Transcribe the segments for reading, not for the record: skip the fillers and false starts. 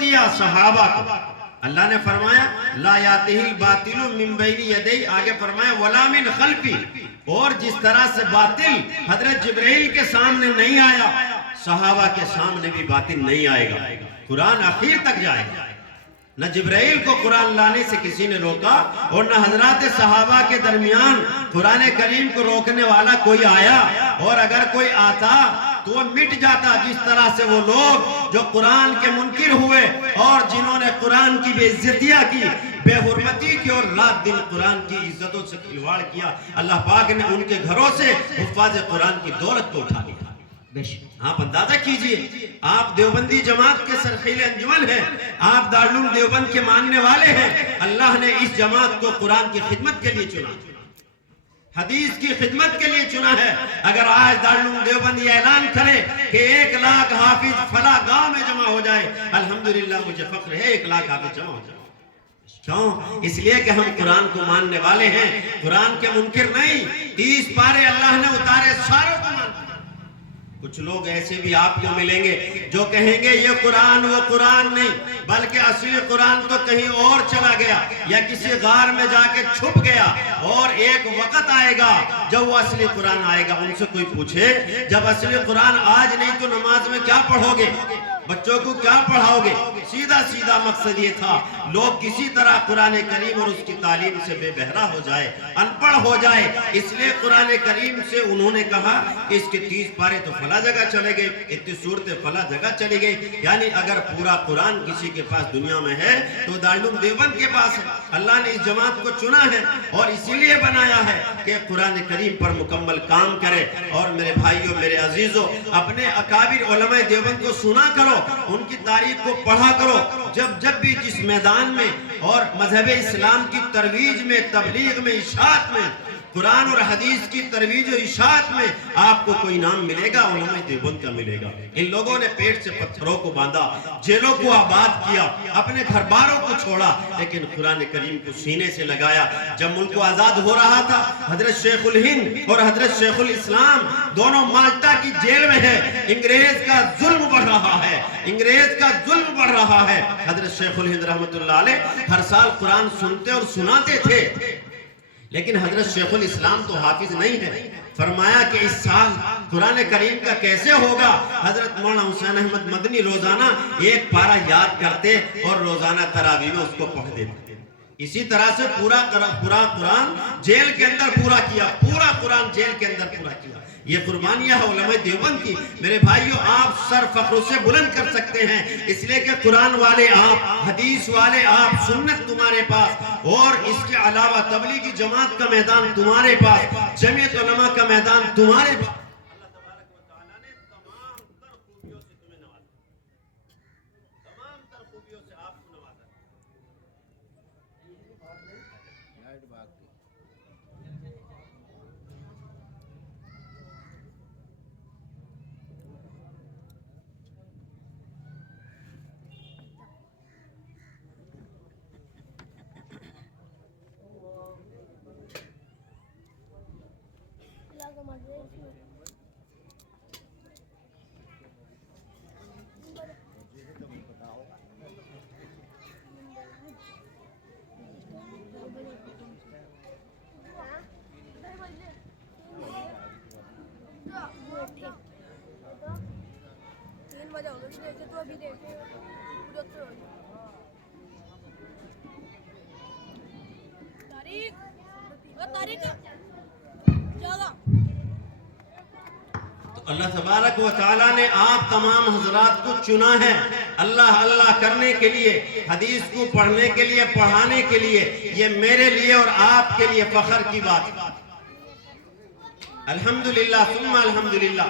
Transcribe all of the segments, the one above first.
دیا صحابہ کو. اللہ نے فرمایا لا یاتیہ الباطل من بین یدیہ، آگے فرمایا ولا من خلفی، اور جس طرح سے باطل حضرت جبرائیل کے سامنے نہیں آیا، صحابہ کے سامنے بھی باطل نہیں آئے گا. قرآن آخر تک جائے گا. نہ جبرائیل کو قرآن لانے سے کسی نے روکا، اور نہ حضرات صحابہ کے درمیان قرآن کریم کو روکنے والا کوئی آیا. اور اگر کوئی آتا تو وہ مٹ جاتا، جس طرح سے وہ لوگ جو قرآن کے منکر ہوئے اور جنہوں نے قرآن کی بے عزتیاں کی، بے حرمتی کی، اور رات دن قرآن کی عزتوں سے کھلواڑ کیا، اللہ پاک نے ان کے گھروں سے حفاظ قرآن کی دولت کو اٹھا لیا. آپ اندازہ کیجئے، آپ دیوبندی جماعت کے سرخیل انجمن ہیں، آپ دارالعلوم دیوبند کے ماننے والے ہیں. اللہ نے اس جماعت کو قرآن کی خدمت کے لیے چنا، حدیث کی خدمت کے لیے چنا ہے. اگر آج دارالعلوم دیوبند یہ اعلان کرے کہ 1 لاکھ حافظ فلاں گاؤں میں جمع ہو جائے، الحمدللہ مجھے فخر ہے 1 لاکھ حافظ جمع ہو جائے. کیوں؟ اس لیے کہ ہم قرآن کو ماننے والے ہیں، قرآن کے منکر نہیں. 30 پارے اللہ نے اتارے، ساروں کو مانتے. کچھ لوگ ایسے بھی آپ کو ملیں گے جو کہیں گے یہ قرآن وہ قرآن نہیں، بلکہ اصلی قرآن تو کہیں اور چلا گیا یا کسی غار میں جا کے چھپ گیا، اور ایک وقت آئے گا جب وہ اصلی قرآن آئے گا. ان سے کوئی پوچھے جب اصلی قرآن آج نہیں تو نماز میں کیا پڑھو گے، بچوں کو کیا پڑھاؤ گے؟ سیدھا مقصد یہ تھا لوگ کسی طرح قرآن کریم اور اس کی تعلیم سے بے بہرا ہو جائے، ان پڑھ ہو جائے. اس لیے قرآن کریم سے انہوں نے کہا کہ اس کے 30 پارے تو فلاں جگہ چلے گئے، اتنی صورتیں فلاں جگہ چلی گئی. یعنی اگر پورا قرآن کسی کے پاس دنیا میں ہے تو دارالعلوم دیوبند کے پاس ہے. اللہ نے اس جماعت کو چنا ہے اور اسی لیے بنایا ہے کہ قرآن کریم پر مکمل کام کرے. اور میرے بھائیوں، میرے عزیزوں، اپنے اکابر علماء دیوبند کو سنا کرو، ان کی تاریخ کو پڑھا کرو. جب بھی جس میدان میں اور مذہب اسلام کی ترویج میں، تبلیغ میں، اشاعت میں، قرآن اور حدیث کی ترویج و اشاعت میں آپ کو کوئی نام ملے گا، علماء دیوبند کا ملے گا. ان لوگوں نے پیٹ سے پتھروں کو باندھا، جیلوں کو آباد کیا، اپنے گھر باروں کو چھوڑا، لیکن قرآن کریم کو سینے سے لگایا. جب ملک کو آزاد ہو رہا تھا، حضرت شیخ الہند اور حضرت شیخ الاسلام دونوں مالٹا کی جیل میں ہیں. انگریز کا ظلم بڑھ رہا ہے، انگریز کا ظلم بڑھ رہا ہے. حضرت شیخ الہند رحمت اللہ علیہ ہر سال قرآن سنتے اور سناتے تھے، لیکن حضرت شیخ الاسلام تو حافظ نہیں ہے. فرمایا کہ اس سال قرآن کریم کا کیسے ہوگا؟ حضرت مولانا حسین احمد مدنی روزانہ 1 پارہ یاد کرتے اور روزانہ تراویح میں اس کو پڑھ دیتے. اسی طرح سے پورا قرآن جیل کے اندر پورا کیا، پورا قرآن جیل کے اندر پورا کیا. یہ قربانیاں ہے علماء دیوبند کی. میرے بھائیوں، آپ سر فخر سے بلند کر سکتے ہیں، اس لیے کہ قرآن والے آپ، حدیث والے آپ، سنت تمہارے پاس، اور اس کے علاوہ تبلیغی جماعت کا میدان تمہارے پاس، جمعیت علماء کا میدان تمہارے پاس. اللہ تبارک و تعالیٰ نے تمام تر خوبیوں سے تمہیں نوازا، تمام تر خوبیوں سے آپ کو نوازا. اللہ تبارک و تعالیٰ نے آپ تمام حضرات کو چنا ہے اللہ کرنے کے لیے، حدیث کو پڑھنے کے لیے، پڑھانے کے لیے. یہ میرے لیے اور آپ کے لیے فخر کی بات. الحمدللہ ثم الحمدللہ.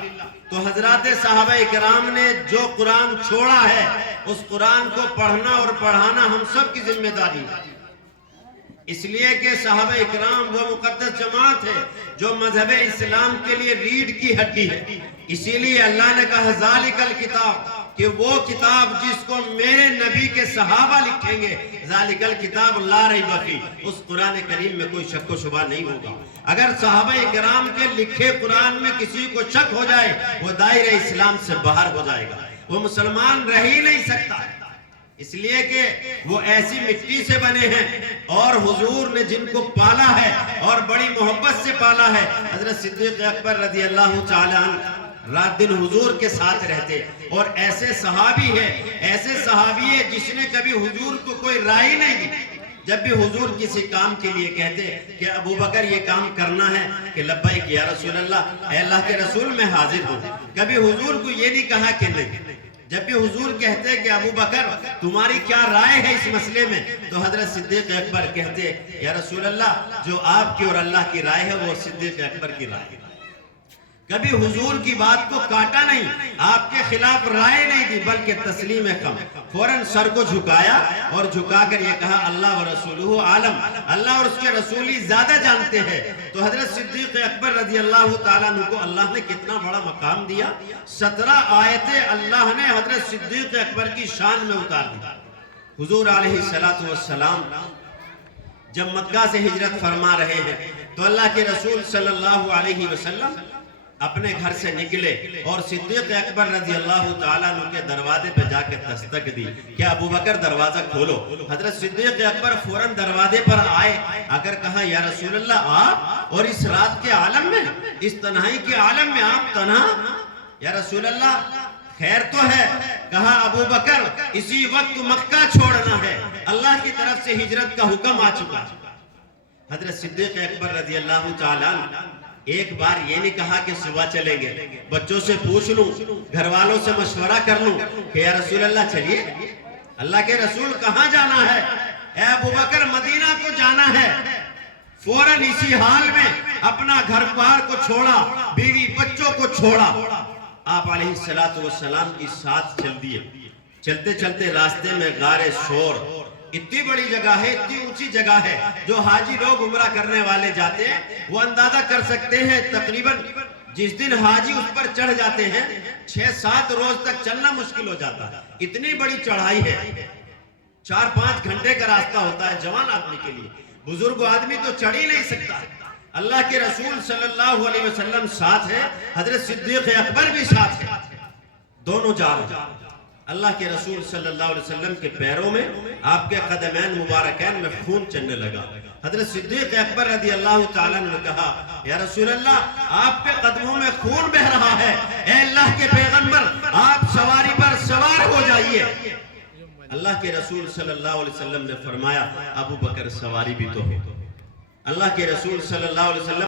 تو حضرات صحابہ کرام نے جو قرآن چھوڑا ہے، اس قرآن کو پڑھنا اور پڑھانا ہم سب کی ذمہ داری ہے. اس لیے کہ صحابہ اکرام وہ مقدس جماعت ہے جو مذہب اسلام کے لیے ریڑھ کی ہڈی ہے. اسی لیے اللہ نے کہا ذالک الکتاب، کہ وہ کتاب جس کو میرے نبی کے صحابہ لکھیں گے، ذالک الکتاب لا ریب فیہ، اس قرآن کریم میں کوئی شک و شبہ نہیں ہوگا. اگر صحابہ اکرام کے لکھے قرآن میں کسی کو شک ہو جائے، وہ دائرہ اسلام سے باہر ہو جائے گا، وہ مسلمان رہ ہی نہیں سکتا. اس لیے کہ وہ ایسی مٹی سے بنے ہیں اور حضور نے جن کو پالا ہے اور بڑی محبت سے پالا ہے. حضرت صدیق اکبر رضی اللہ تعالی عنہ رات دن حضور کے ساتھ رہتے اور ایسے صحابی ہے جس نے کبھی حضور کو کوئی رائے نہیں دی. جب بھی حضور کسی کام کے لیے کہتے کہ ابو بکر یہ کام کرنا ہے کہ لبیک یا رسول اللہ، اے اللہ کے رسول میں حاضر ہوں. کبھی حضور کو یہ نہیں کہا کہ نہیں. جب بھی حضور کہتے کہ ابو بکر تمہاری کیا رائے ہے اس مسئلے میں، تو حضرت صدیق اکبر کہتے یا رسول اللہ جو آپ کی اور اللہ کی رائے ہے وہ صدیق اکبر کی رائے ہے. کبھی حضور کی بات کو کاٹا نہیں، آپ کے خلاف رائے نہیں دی، بلکہ تسلیم خم، فوراً سر کو جھکایا اور جھکا کر یہ کہا اللہ و رسولہ عالم، اللہ اور اس کے رسول ہی زیادہ جانتے ہیں. تو حضرت صدیق اکبر رضی اللہ تعالیٰ عنہ کو اللہ نے کتنا بڑا مقام دیا. 17 آیتیں اللہ نے حضرت صدیق اکبر کی شان میں اتار دی. حضور علیہ السلام جب مکہ سے ہجرت فرما رہے ہیں تو اللہ کے رسول صلی اللہ علیہ وسلم اپنے گھر سے نکلے اور صدیق اکبر رضی اللہ تعالیٰ عنہ کے دروازے پہ جا کے دستک دی کہ ابو بکر دروازہ کھولو. حضرت صدیق اکبر فوراً دروازے پر آئے، اگر کہا یا رسول اللہ آپ اور اس رات کے عالم میں، اس تنہائی کے عالم میں آپ تنہا، یا رسول اللہ خیر تو ہے. کہا ابو بکر اسی وقت مکہ چھوڑنا ہے، اللہ کی طرف سے ہجرت کا حکم آ چکا. حضرت صدیق اکبر رضی اللہ تعالیٰ عنہ ایک بار یہ نہیں کہا کہ صبح چلیں گے، بچوں سے پوچھ لوں، گھر والوں سے مشورہ کر لوں کہ یا رسول اللہ چلیے. اللہ کے رسول کہاں جانا ہے؟ اے ابو بکر مدینہ کو جانا ہے. فوراً اسی حال میں اپنا گھر بار کو چھوڑا، بیوی بچوں کو چھوڑا، آپ علیہ السلام کی ساتھ چل دیے. چلتے چلتے راستے میں غار شور، اتنی بڑی جگہ ہے، اتنی اونچی جگہ ہے، جو حاجی لوگ عمرہ کرنے والے جاتے ہیں وہ اندازہ کر سکتے ہیں. تقریباً جس دن حاجی اس پر چڑھ جاتے ہیں 6-7 روز تک چلنا مشکل ہو جاتا ہے. اتنی بڑی چڑھائی ہے، 4-5 گھنٹے کا راستہ ہوتا ہے جوان آدمی کے لیے. بزرگ آدمی تو چڑھ ہی نہیں سکتا. اللہ کے رسول صلی اللہ علیہ وسلم ساتھ ہے، حضرت صدیق اکبر بھی ساتھ ہے، دونوں جا رہے ہیں. اللہ کے رسول صلی اللہ علیہ وسلم کے پیروں میں، آپ کے قدمین مبارکین میں خون چلنے لگا. حضرت صدیق اکبر رضی اللہ تعالیٰ نے کہا یا رسول اللہ آپ کے قدموں میں خون بہ رہا ہے، اے اللہ کے پیغمبر آپ سواری پر سوار ہو جائیے. اللہ کے رسول صلی اللہ علیہ وسلم نے فرمایا ابو بکر سواری بھی تو ہو. اللہ کے رسول صلی اللہ علیہ وسلم